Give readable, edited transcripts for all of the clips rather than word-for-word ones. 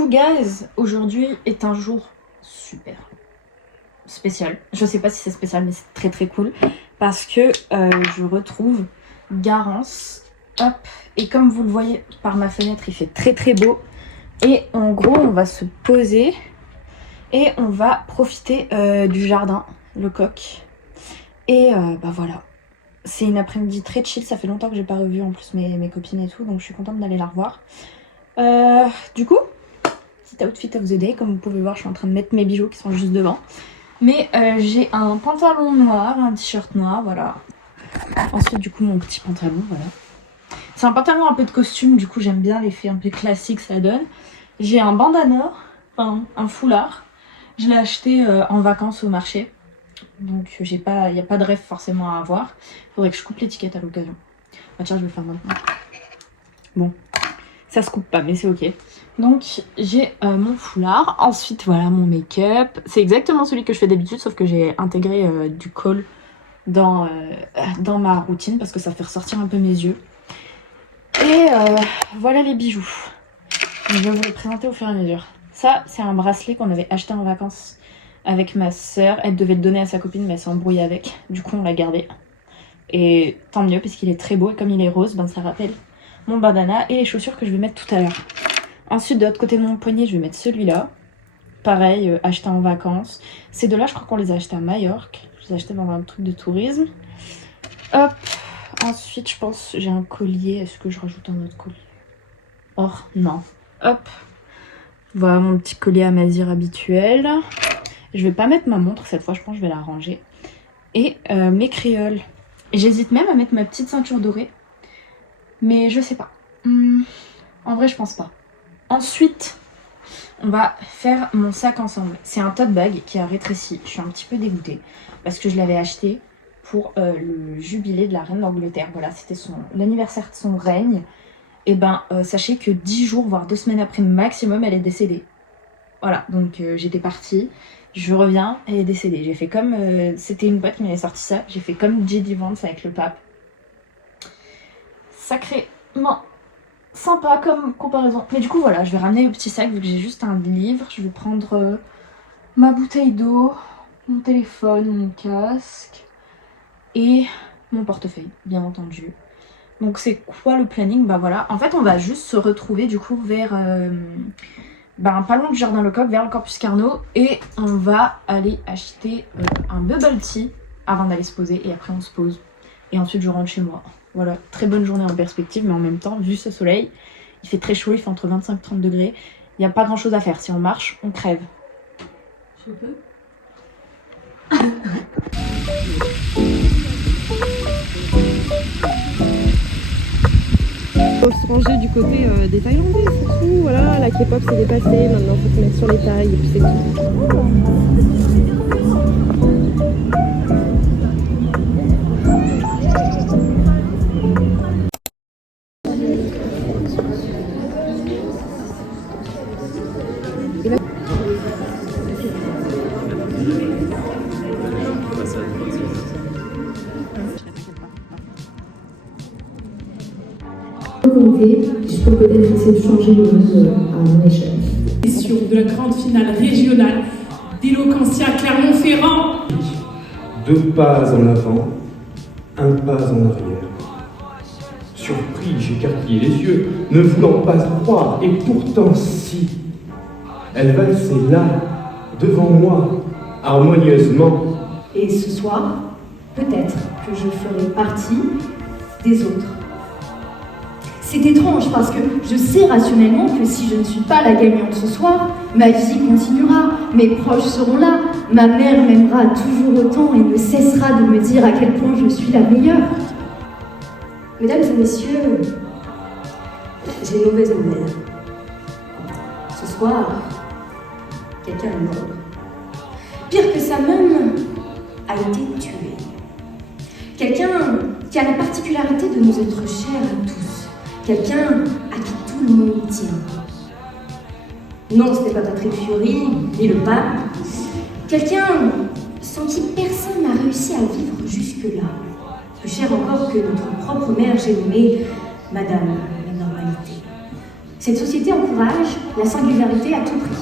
coup, guys, aujourd'hui est un jour super spécial. Je sais pas si c'est spécial, mais c'est très très cool. Parce que je retrouve Garance. Hop. Et comme vous le voyez par ma fenêtre, il fait très très beau. Et en gros, on va se poser et on va profiter du jardin, le coq. Et bah voilà. C'est une après-midi très chill. Ça fait longtemps que j'ai pas revu en plus mes copines et tout. Donc je suis contente d'aller la revoir. Du coup, petit outfit of the day. Comme vous pouvez voir, je suis en train de mettre mes bijoux qui sont juste devant. Mais j'ai un pantalon noir, un t-shirt noir, voilà. Ensuite, du coup, mon petit pantalon, voilà. C'est un pantalon un peu de costume, du coup, j'aime bien l'effet un peu classique ça donne. J'ai un bandana, enfin un foulard. Je l'ai acheté en vacances au marché. Donc, il n'y a pas de rêve forcément à avoir. Faudrait que je coupe l'étiquette à l'occasion. Bah, tiens, je vais le faire maintenant. Bon, ça se coupe pas, mais c'est ok. Donc, j'ai mon foulard. Ensuite, voilà mon make-up. C'est exactement celui que je fais d'habitude, sauf que j'ai intégré du kohl dans ma routine parce que ça fait ressortir un peu mes yeux. Et voilà les bijoux. Je vais vous les présenter au fur et à mesure. Ça, c'est un bracelet qu'on avait acheté en vacances avec ma sœur. Elle devait le donner à sa copine, mais elle s'est embrouillée avec. Du coup, on l'a gardé. Et tant mieux, parce qu'il est très beau. Et comme il est rose, ben, ça rappelle mon bandana et les chaussures que je vais mettre tout à l'heure. Ensuite, de l'autre côté de mon poignet, je vais mettre celui-là. Pareil, acheté en vacances. Ces deux-là, je crois qu'on les a achetés à Majorque. Je les ai achetés dans un truc de tourisme. Hop. Ensuite, je pense, j'ai un collier. Est-ce que je rajoute un autre collier? Oh, non. Hop. Voilà mon petit collier à Mazir habituel. Je vais pas mettre ma montre cette fois, je pense que je vais la ranger. Et mes créoles. J'hésite même à mettre ma petite ceinture dorée. Mais je sais pas. En vrai, je pense pas. Ensuite, on va faire mon sac ensemble. C'est un tote bag qui a rétréci. Je suis un petit peu dégoûtée parce que je l'avais acheté pour le jubilé de la reine d'Angleterre. Voilà, c'était l'anniversaire de son règne. Et ben, sachez que 10 jours, voire 2 semaines après maximum, elle est décédée. Voilà, donc j'étais partie. Je reviens, elle est décédée. J'ai fait comme... c'était une boîte qui m'avait sorti ça. J'ai fait comme J.D. Vance avec le pape. Sacrément sympa comme comparaison. Mais du coup, voilà, je vais ramener le petit sac vu que j'ai juste un livre. Je vais prendre ma bouteille d'eau, mon téléphone, mon casque et mon portefeuille, bien entendu. Donc c'est quoi le planning? Bah voilà, en fait on va juste se retrouver du coup vers pas loin du jardin Lecoq, vers le campus Carnot, et on va aller acheter un bubble tea avant d'aller se poser, et après on se pose. Et ensuite je rentre chez moi. Voilà, très bonne journée en perspective, mais en même temps, vu ce soleil, il fait très chaud, il fait entre 25 et 30 degrés. Il n'y a pas grand chose à faire, si on marche, on crève. Je peux? Faut se ranger du côté des Thaïlandais, c'est tout. Voilà, la K-pop c'est dépassé, maintenant faut se mettre sur les tailles et puis c'est tout. Je peux peut-être essayer de changer le monde à mon échelle. De la grande finale régionale d'Eloquentia Clermont-Ferrand. 2 pas en avant, 1 pas en arrière. Surpris, j'écarquillai les yeux, ne voulant pas croire, et pourtant si. Elle valsait là, devant moi, harmonieusement. Et ce soir, peut-être que je ferai partie des autres. C'est étrange parce que je sais rationnellement que si je ne suis pas la gagnante ce soir, ma vie continuera, mes proches seront là, ma mère m'aimera toujours autant et ne cessera de me dire à quel point je suis la meilleure. Mesdames et messieurs, j'ai une mauvaise nouvelle. Ce soir, quelqu'un est mort. Pire que ça même, a été tué. Quelqu'un qui a la particularité de nous être cher à tous. Quelqu'un à qui tout le monde tient. Non, ce n'est pas Patrick Fiori, ni le pape. Quelqu'un sans qui personne n'a réussi à vivre jusque-là. Plus cher encore que notre propre mère, j'ai nommé Madame la Normalité. Cette société encourage la singularité à tout prix.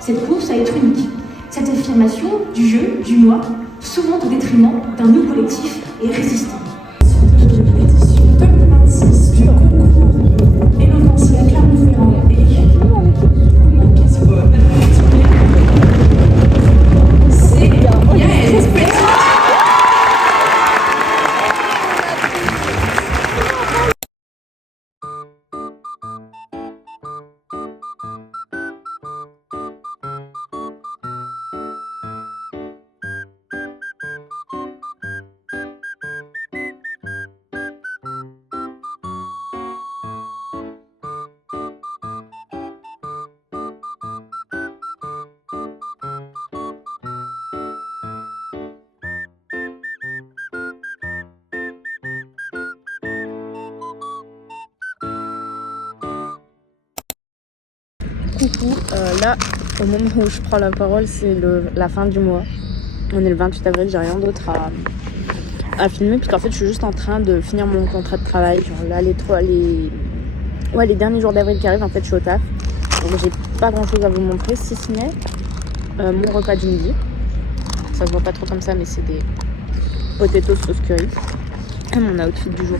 Cette course à être unique. Cette affirmation du jeu, du moi, souvent au détriment d'un nous collectif et résistant. L'édition 2026 du concours Éloquentia Clermont-Ferrand et c'est Yael. Coucou, là, au moment où je prends la parole, c'est la fin du mois. On est le 28 avril, j'ai rien d'autre à filmer, puisqu'en fait, je suis juste en train de finir mon contrat de travail. Genre là, les derniers jours d'avril qui arrivent, en fait, je suis au taf. Donc, j'ai pas grand chose à vous montrer, si ce n'est mon repas du midi. Ça se voit pas trop comme ça, mais c'est des potatoes sauce curry. Et mon outfit du jour.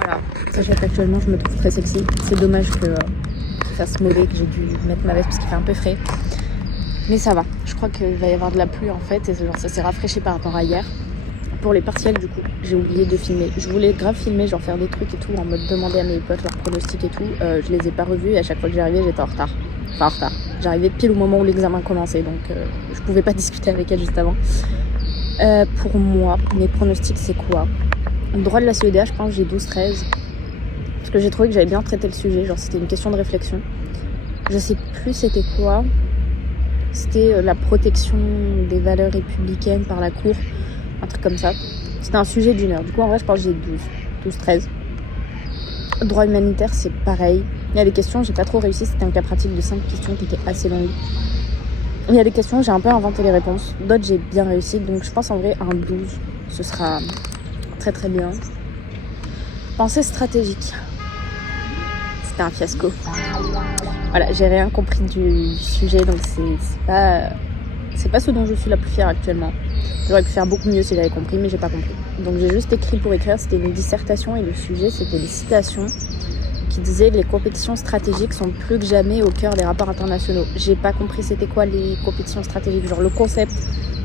Voilà, sachez qu'actuellement, je me trouve très sexy. C'est dommage que fasse mauvais, que j'ai dû mettre ma veste parce qu'il fait un peu frais, mais ça va. Je crois qu'il va y avoir de la pluie en fait, et genre, ça s'est rafraîchi par rapport à hier. Pour les partiels, du coup, j'ai oublié de filmer. Je voulais grave filmer, genre faire des trucs et tout, en mode demander à mes potes leurs pronostics et tout. Je les ai pas revus, et à chaque fois que j'arrivais, j'étais en retard. Enfin, en retard. J'arrivais pile au moment où l'examen commençait, donc je pouvais pas discuter avec elle juste avant. Pour moi, mes pronostics, c'est quoi? Droit de la CEDA, je pense que j'ai 12-13. Parce que j'ai trouvé que j'avais bien traité le sujet, genre c'était une question de réflexion. Je sais plus c'était quoi. C'était la protection des valeurs républicaines par la cour, un truc comme ça. C'était un sujet d'1 heure. Du coup en vrai je pense que j'ai 12-13. Droit humanitaire c'est pareil. Il y a des questions, j'ai pas trop réussi, c'était un cas pratique de 5 questions qui étaient assez longues. Il y a des questions, j'ai un peu inventé les réponses. D'autres j'ai bien réussi, donc je pense en vrai un 12, ce sera très très bien. Pensée stratégique. C'était un fiasco. Voilà, j'ai rien compris du sujet, donc c'est pas ce dont je suis la plus fière actuellement. J'aurais pu faire beaucoup mieux si j'avais compris, mais j'ai pas compris. Donc j'ai juste écrit pour écrire, c'était une dissertation et le sujet c'était une citation qui disait que les compétitions stratégiques sont plus que jamais au cœur des rapports internationaux. J'ai pas compris c'était quoi les compétitions stratégiques, genre le concept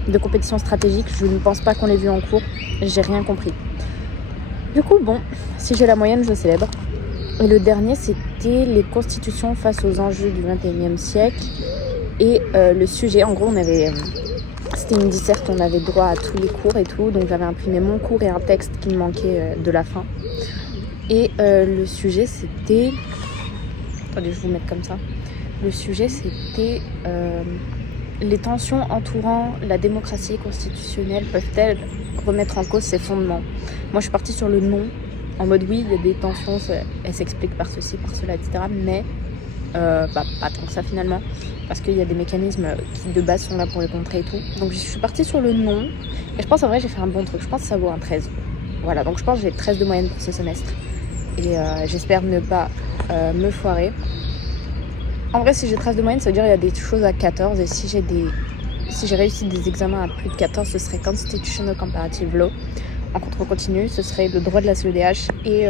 de compétition stratégique, je ne pense pas qu'on l'ait vu en cours, j'ai rien compris. Du coup, bon, si j'ai la moyenne, je célèbre. Et le dernier, c'était les constitutions face aux enjeux du 21e siècle. Et le sujet, en gros, c'était une disserte, on avait droit à tous les cours et tout. Donc j'avais imprimé mon cours et un texte qui me manquait de la fin. Et le sujet, c'était... Attendez, je vais vous mettre comme ça. Le sujet, c'était... les tensions entourant la démocratie constitutionnelle peuvent-elles remettre en cause ses fondements? Moi, je suis partie sur le non. En mode oui, il y a des tensions, elles s'expliquent par ceci, par cela, etc. Mais pas tant que ça finalement, parce qu'il y a des mécanismes qui de base sont là pour les contrer et tout. Donc je suis partie sur le non, et je pense en vrai j'ai fait un bon truc, je pense que ça vaut un 13. Voilà, donc je pense que j'ai 13 de moyenne pour ce semestre. Et j'espère ne pas me foirer. En vrai si j'ai 13 de moyenne, ça veut dire qu'il y a des choses à 14, et si j'ai réussi des examens à plus de 14, ce serait Constitutional Comparative Law. En contrôle continu, ce serait le droit de la CEDH et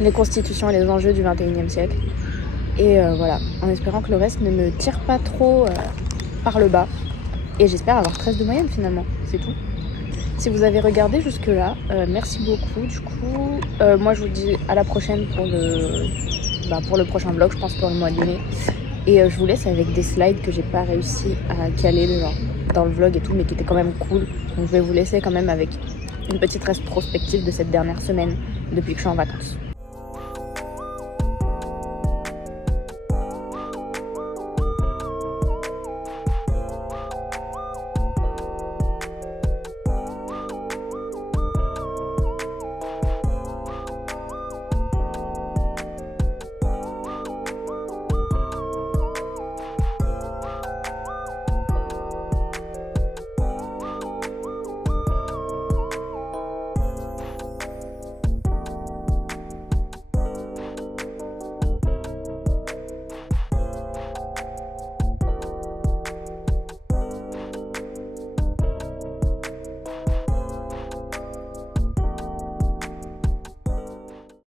les constitutions et les enjeux du 21e siècle. Et voilà, en espérant que le reste ne me tire pas trop par le bas. Et j'espère avoir 13 de moyenne finalement, c'est tout. Si vous avez regardé jusque-là, merci beaucoup. Du coup, moi je vous dis à la prochaine pour le prochain vlog, je pense pour le mois de mai. Et je vous laisse avec des slides que j'ai pas réussi à caler dans le vlog et tout, mais qui étaient quand même cool. Donc je vais vous laisser quand même avec une petite rétrospective de cette dernière semaine depuis que je suis en vacances.